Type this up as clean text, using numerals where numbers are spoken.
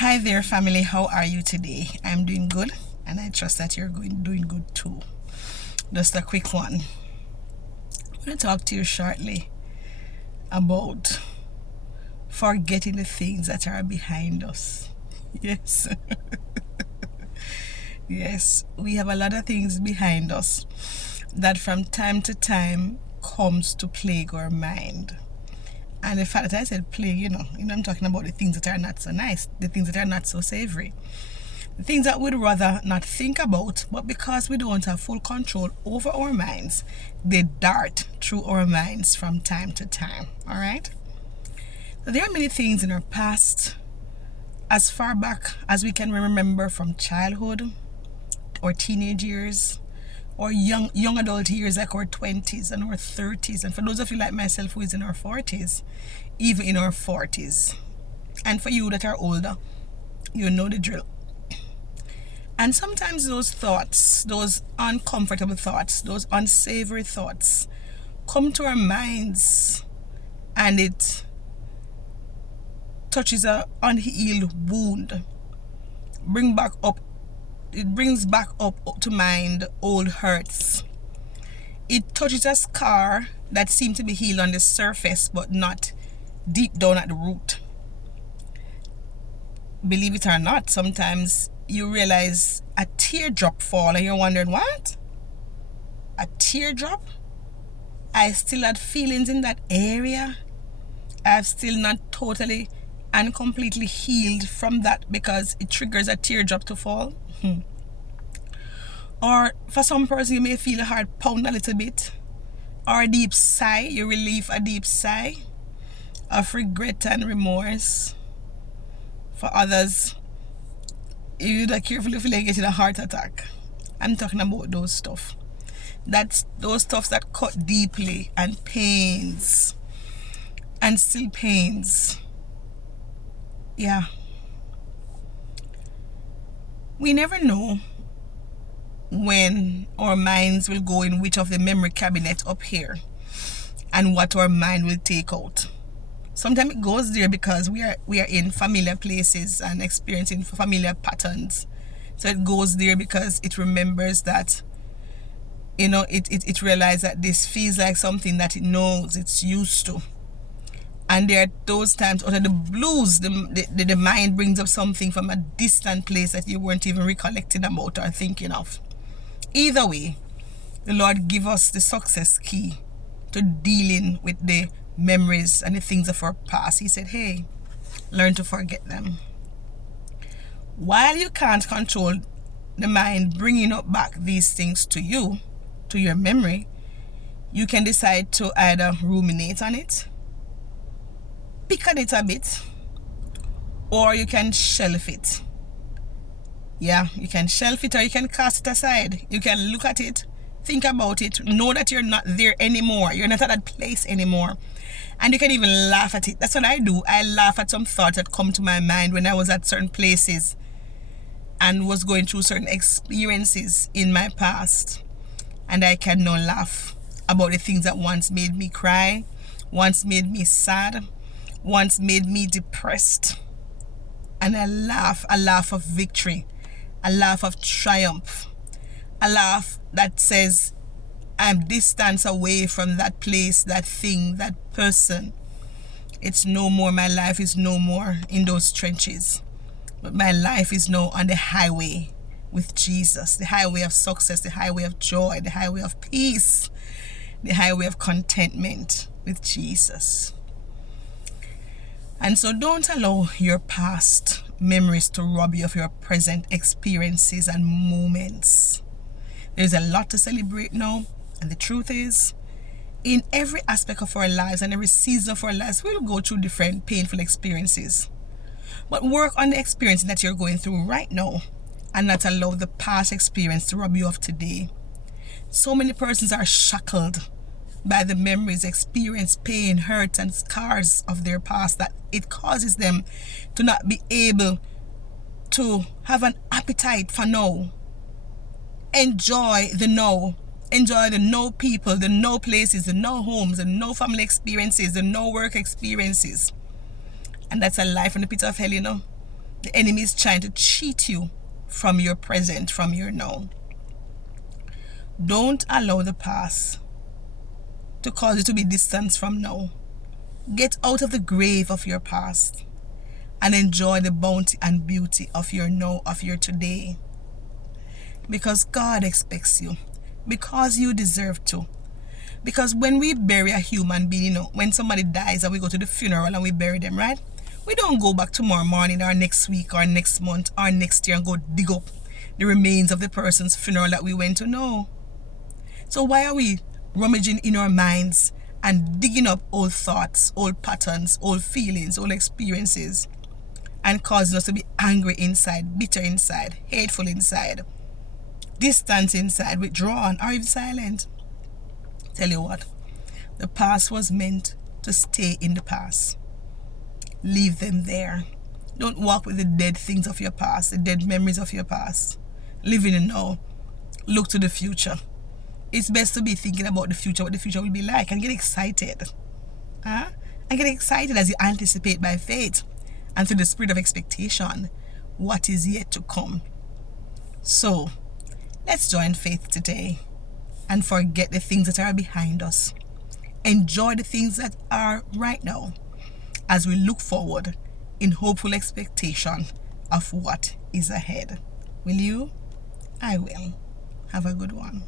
Hi there, family. How are you today? I'm doing good, and I trust that you're doing good too. Just a quick one. I'm going to talk to you shortly about forgetting the things that are behind us. Yes. Yes, we have a lot of things behind us that from time to time comes to plague our mind. And the fact that I said plague, I'm talking about the things that are not so nice, the things that are not so savory. The things that we'd rather not think about, but because we don't have full control over our minds, they dart through our minds from time to time. All right? So there are many things in our past, as far back as we can remember from childhood or teenage years or young adult years, like our 20s and our 30s. And for those of you like myself who is in our 40s, even in our 40s. And for you that are older, you know the drill. And sometimes those thoughts, those uncomfortable thoughts, those unsavory thoughts come to our minds, and it touches an unhealed wound. It brings back up to mind old hurts. It touches a scar that seemed to be healed on the surface but not deep down at the root. Believe it or not, sometimes you realize a teardrop fall and you're wondering, what? A teardrop? I still had feelings in that area. I've still not totally and completely healed from that because it triggers a teardrop to fall. Or for some person, you may feel a heart pound a little bit, or a deep sigh. You relieve a deep sigh of regret and remorse. For others, you'd carefully feel like getting a heart attack. I'm talking about those stuff. That's those stuffs that cut deeply and pains, and still pains. Yeah. We never know when our minds will go in which of the memory cabinet up here and what our mind will take out. Sometimes it goes there because we are in familiar places and experiencing familiar patterns. So it goes there because it remembers that, it realizes that this feels like something that it knows, it's used to. And there are those times out of the blues, the mind brings up something from a distant place that you weren't even recollecting about or thinking of. Either way, the Lord give us the success key to dealing with the memories and the things of our past. He said, hey, learn to forget them. While you can't control the mind bringing up back these things to you, to your memory, you can decide to either ruminate on it, pick on it a bit, or you can shelf it. Yeah, you can shelf it or you can cast it aside. You can look at it, think about it, know that you're not there anymore. You're not at that place anymore. And you can even laugh at it. That's what I do. I laugh at some thoughts that come to my mind when I was at certain places and was going through certain experiences in my past. And I can now laugh about the things that once made me cry, once made me sad, once made me depressed. And I laugh a laugh of victory, a laugh of triumph, a laugh that says I'm distance away from that place, that thing, that person. It's no more, my life is no more in those trenches, but my life is now on the highway with Jesus, the highway of success, the highway of joy, the highway of peace, the highway of contentment with Jesus. And so don't allow your past memories to rob you of your present experiences and moments. There's a lot to celebrate now, and the truth is, in every aspect of our lives and every season of our lives, we'll go through different painful experiences. But work on the experience that you're going through right now and not allow the past experience to rob you of today. So many persons are shackled by the memories, experience, pain, hurt, and scars of their past that it causes them to not be able to have an appetite for now. Enjoy the now. Enjoy the no people, the no places, the no homes, the no family experiences, the no work experiences. And that's a life in the pit of hell, The enemy is trying to cheat you from your present, from your now. Don't allow the past to cause you to be distanced from now. Get out of the grave of your past and enjoy the bounty and beauty of your now, of your today. Because God expects you. Because you deserve to. Because when we bury a human being, when somebody dies and we go to the funeral and we bury them, right? We don't go back tomorrow morning or next week or next month or next year and go dig up the remains of the person's funeral that we went to. No. So why are we rummaging in our minds and digging up old thoughts, old patterns, old feelings, old experiences, and causing us to be angry inside, bitter inside, hateful inside, distant inside, withdrawn, or even silent? Tell you what, the past was meant to stay in the past. Leave them there. Don't walk with the dead things of your past, the dead memories of your past. Live in the now. Look to the future. It's best to be thinking about the future, what the future will be like, and get excited. And get excited as you anticipate by faith and through the spirit of expectation what is yet to come. So, let's join faith today and forget the things that are behind us. Enjoy the things that are right now as we look forward in hopeful expectation of what is ahead. Will you? I will. Have a good one.